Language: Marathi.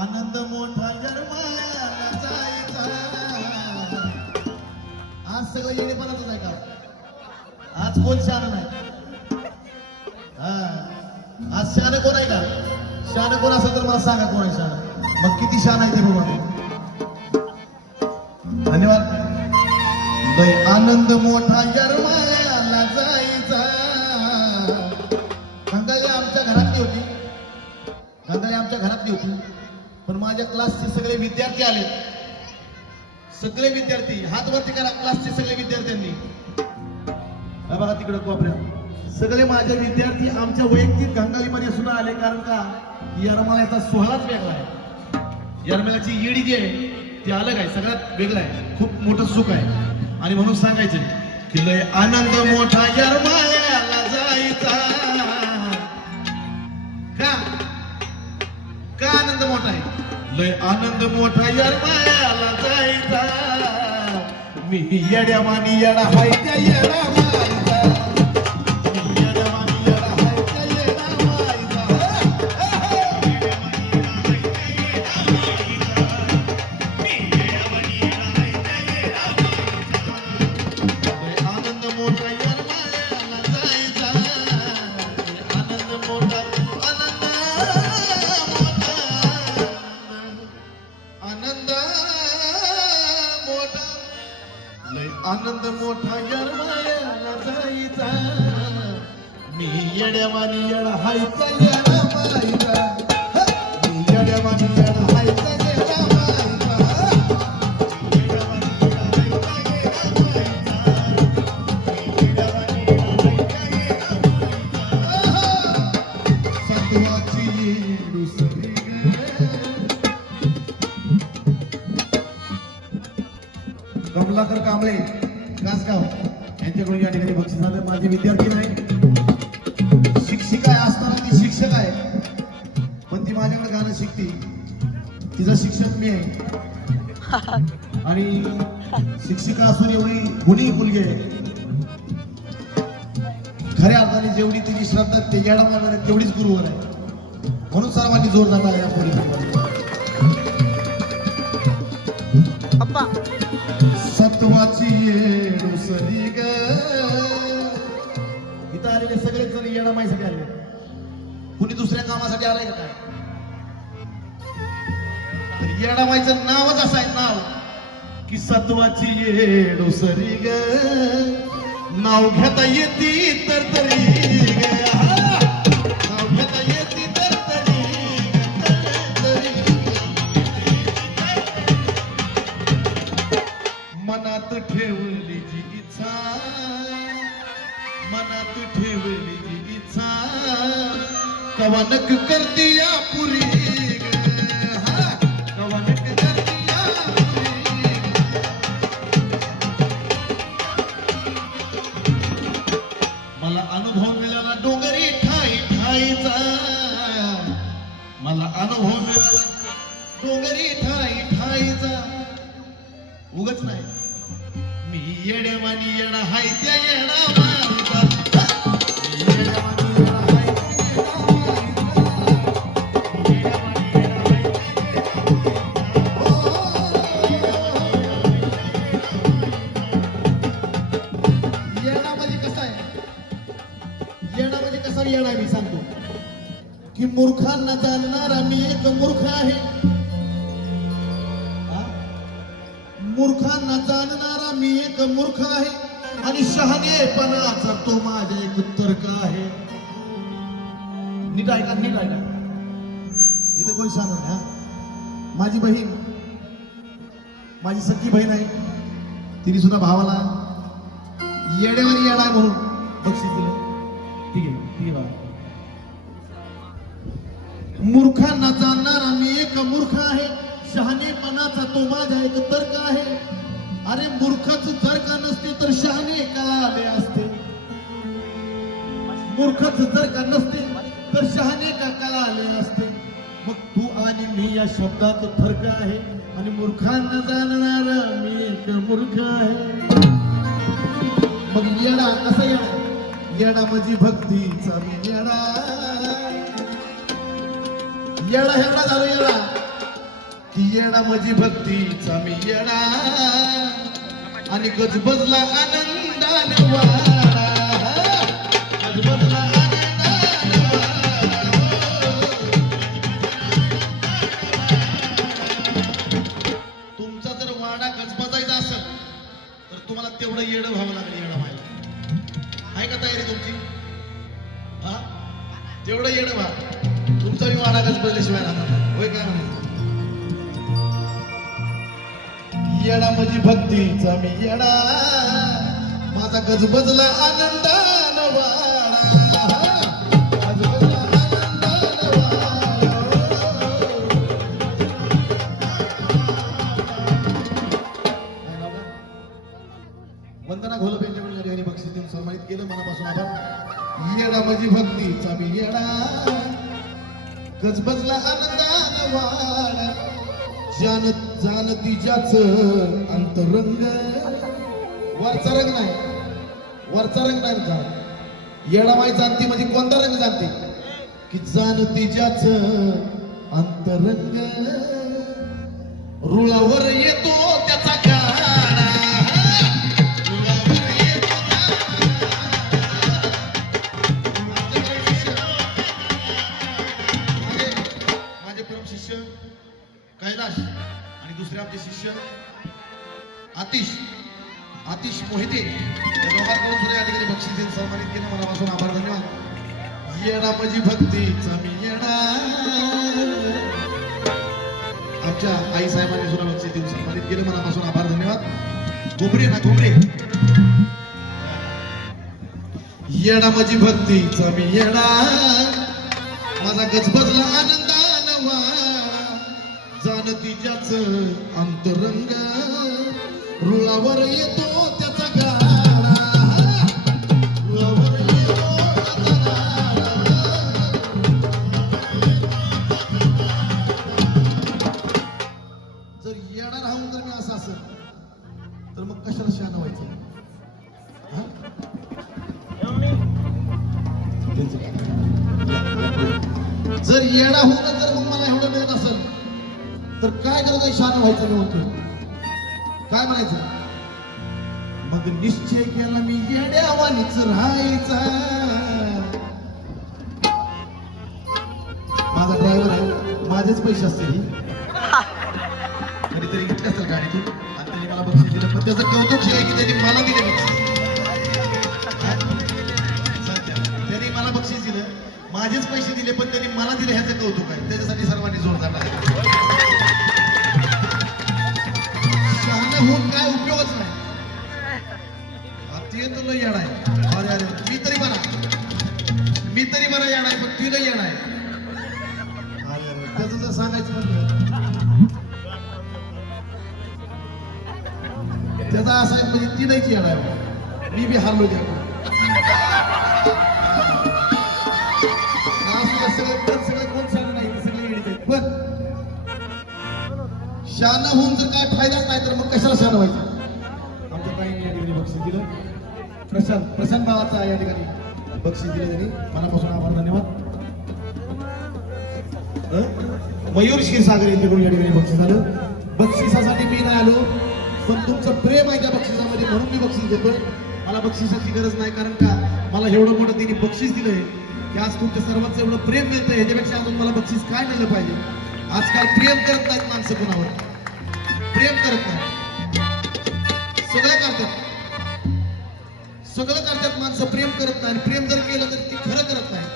आनंद मोठा जन्माला जायचा. आज सगळं येणेपणाच आहे का? आज कोण शान नाही? हा. आज शान कोण आहे का? शान कोण असेल तर मला सांगा कोण आहे शान. मग किती शान आहे ते बघा धन्यवाद. लय आनंद मोठा जन्माला जायचा. गंगाई आमच्या घरातली होती. गंगाई आमच्या घरातली होती. क्लासचे सगळे विद्यार्थी आले. सगळे विद्यार्थी हात वरती करा क्लासचे सगळे विद्यार्थ्यांनी. बघा तिकडं कोपऱ्या सगळे माझे विद्यार्थी आमच्या वैयक्तिक गंगालीमध्ये सुद्धा आले कारण का? यरमाळ्याचा सोहळाच वेगळा आहे. यरमाळ्याची येडी जी आहे ती अलग आहे सगळ्यात वेगळं आहे. खूप मोठं सुख आहे. आणि म्हणून सांगायचे की लय आनंद मोठा यरमाळ्याला जायचा. का? का आनंद मोठा आहे? लय आनंद मोठा यरमाळ्याला जायचा. मी येड्या मानी येडा हाय त्या येडा मोठा यरमाळ्याला जायचा. मी येड्यावानी येडा हायचा येडा मायचा. मी येड्यावानी येडा हायचा येडा मायचा. सत्वाची दुसरी कमलाकर कांबळे. कासगाव यांच्याकडून या ठिकाणी बक्षीस झालं. माझे विद्यार्थी नाही. शिक्षिका असताना ती शिक्षक आहे. पण ती माझ्याकडे गाणं शिकते. तिचा शिक्षक मी आहे. आणि शिक्षिका असून एवढी गुणी मुलगी आहे. खऱ्या अर्थाने जेवढी तिची श्रद्धा ते येडा मारणार आहे तेवढीच गुरुवर आहे. म्हणून सर्वांनी जोर जाता आहे या पोरी सत्वाची येडुसरी ग. इथं आलेले सगळेच जण येणं येडामाईसाठी आले कुणी दुसऱ्या कामासाठी आलंय का काय? तर येडामाईचं नावच असं आहे नाव. की सत्वाची येडुसरी ग. नाव घेता येते तर तरी कवनक करती या पुरी। मला अनुभव मिळाला डोंगरी ठाई ठाईचा। मला अनुभव मिळाला डोंगरी ठाई ठाईचा। उगच नाही. मी येड्यावानी येडा हाय त्या येडा की मूर्खांना जाणणारा मी एक मूर्ख आहे. मूर्खांना जाणणारा मी एक मूर्ख आहे. आणि शहाणेपणाचा तो माझ्या एक तर्क आहे. नीट ऐका नीट ऐका इथं कोणी सांगत हा? माझी बहीण. माझी सख्खी बहीण आहे. तिने सुद्धा भावाला येड्यावर येडा म्हणून बक्षीस दिलं. ठीक आहे ठीक आहे. बाबा मूर्खांना जाणणारा मी एक मूर्ख आहे. शहाणेपणाचा तो माझा एक तर्क आहे. अरे मूर्खच जर का नसते तर शहाणे का आले असते. मूर्खच जर का नसते तर शहाणे का काला आले असते. मग तू आणि मी या शब्दात फरक आहे. आणि मूर्खांना जाणणार मी एक मूर्ख आहे. मग येडा कसा येडा? येडा माझी भक्तीचा मी येडा. येडा हेवडा झालो येडा. ती येडा माझी भक्तीचा मी येडा. आणि गजबजला आनंदान वाडा. गजबजला तुमचा जर वाडा गजबजायचा असेल तर तुम्हाला तेवढं येडं व्हावं लागेल येडं व्हायला. आहे का तयारी तुमची? हा? तेवढं येडं व्हा. तुमचा मी वाडा गजबजल्याशिवाय राहणार नाही. होय काय म्हणतो येडा माझी भक्तीचा मी येडा. माझा गजबजला आनंदान वाडा वंदना घोलप यांच्याकडून या ठिकाणी बक्षीस देऊन सन्मानित केलं. मनापासून आपण येडा माझी भक्तीचा मी येडा. गजबजला आनंदान वाडा जान जान तिच्याच अंतरंग. वरचा रंग नाही. वरचा रंग नाही का? येडा माई जाणते म्हणजे कोणता रंग जाणते? की जान तिच्याच अंतरंग. रुळावर येतो त्याचा गाडा मोहिते. या दोघांकडून सुद्धा या ठिकाणी बक्षीस देऊन सन्मानित केलं. मनापासून आभार धन्यवाद. येणा माझी भक्तीचा मी येडा आमच्या आई साहेबांनी सुद्धा बक्षीस देऊन सन्मानित केलं. मनापासून आभार धन्यवाद. घुमरे ना घुमरे येडा माझी भक्ती मी येडा माझा गजबजला आनंदान वाडा जाण तिच्याच अंतरंग. रुळावर येतो येणार राहून जर मी असं असं तर मग कशाला शहाणं व्हायचं? जर येडा होऊन जर मग मला एवढं मिळत असेल तर काय गरज आहे शहाणं व्हायचं मी म्हणतो काय म्हणायचं? मग निश्चय केला मी येड्यावानीच राहायचा. माझा ड्रायव्हर आहे माझेच पैसे असतील. आणि त्यांनी मला बक्षीस दिलं पण त्याचं कौतुक हे आहे की त्यांनी मला दिले बक्षीस हा? त्यांनी मला बक्षीस दिलं माझेच पैसे दिले पण त्यांनी मला दिले ह्याचं कौतुक आहे त्याच्यासाठी सर्वांनी जोर टाळ्या. शहाणं होऊन काय उपयोगच नाही ते तुला येणार आहे अरे अरे मी तरी म्हणा मी तरी म्हणा येणार आहे पण तुला येणार आहे अरे अरे त्याचं जर सांगायचं म्हणलं त्याचा असा म्हणजे ती नाही येणार आहे. मी बी हरलो त्या शान होऊन जर काय फायदाच नाही तर मग कशाला शान व्हायचं? आमच्या काही या ठिकाणी बक्षीस दिलं. प्रशांत प्रशांत भावाचा या ठिकाणी बक्षीस दिलं त्यांनी. मनापासून आभार धन्यवाद. मयूर क्षीरसागर यांच्याकडून या ठिकाणी बक्षीस आलं बक्षिसासाठी मी नाही आलो. पण तुमचं प्रेम आहे त्या बक्षिसामध्ये म्हणून मी बक्षीस घेतोय मला बक्षिसाची गरज नाही कारण का? मला एवढं मोठं त्यांनी बक्षीस दिलंय की आज तुमच्या सर्वांचं एवढं प्रेम मिळतंय. ह्याच्यापेक्षा अजून मला बक्षीस काय मिळलं पाहिजे? आजकाल प्रेम करत नाहीत माणसं कोणावर. प्रेम करत नाही सगळं करतात. सगळं करतात माणसं. प्रेम करत नाही. प्रेम जर केलं तर ती खरं करत नाही.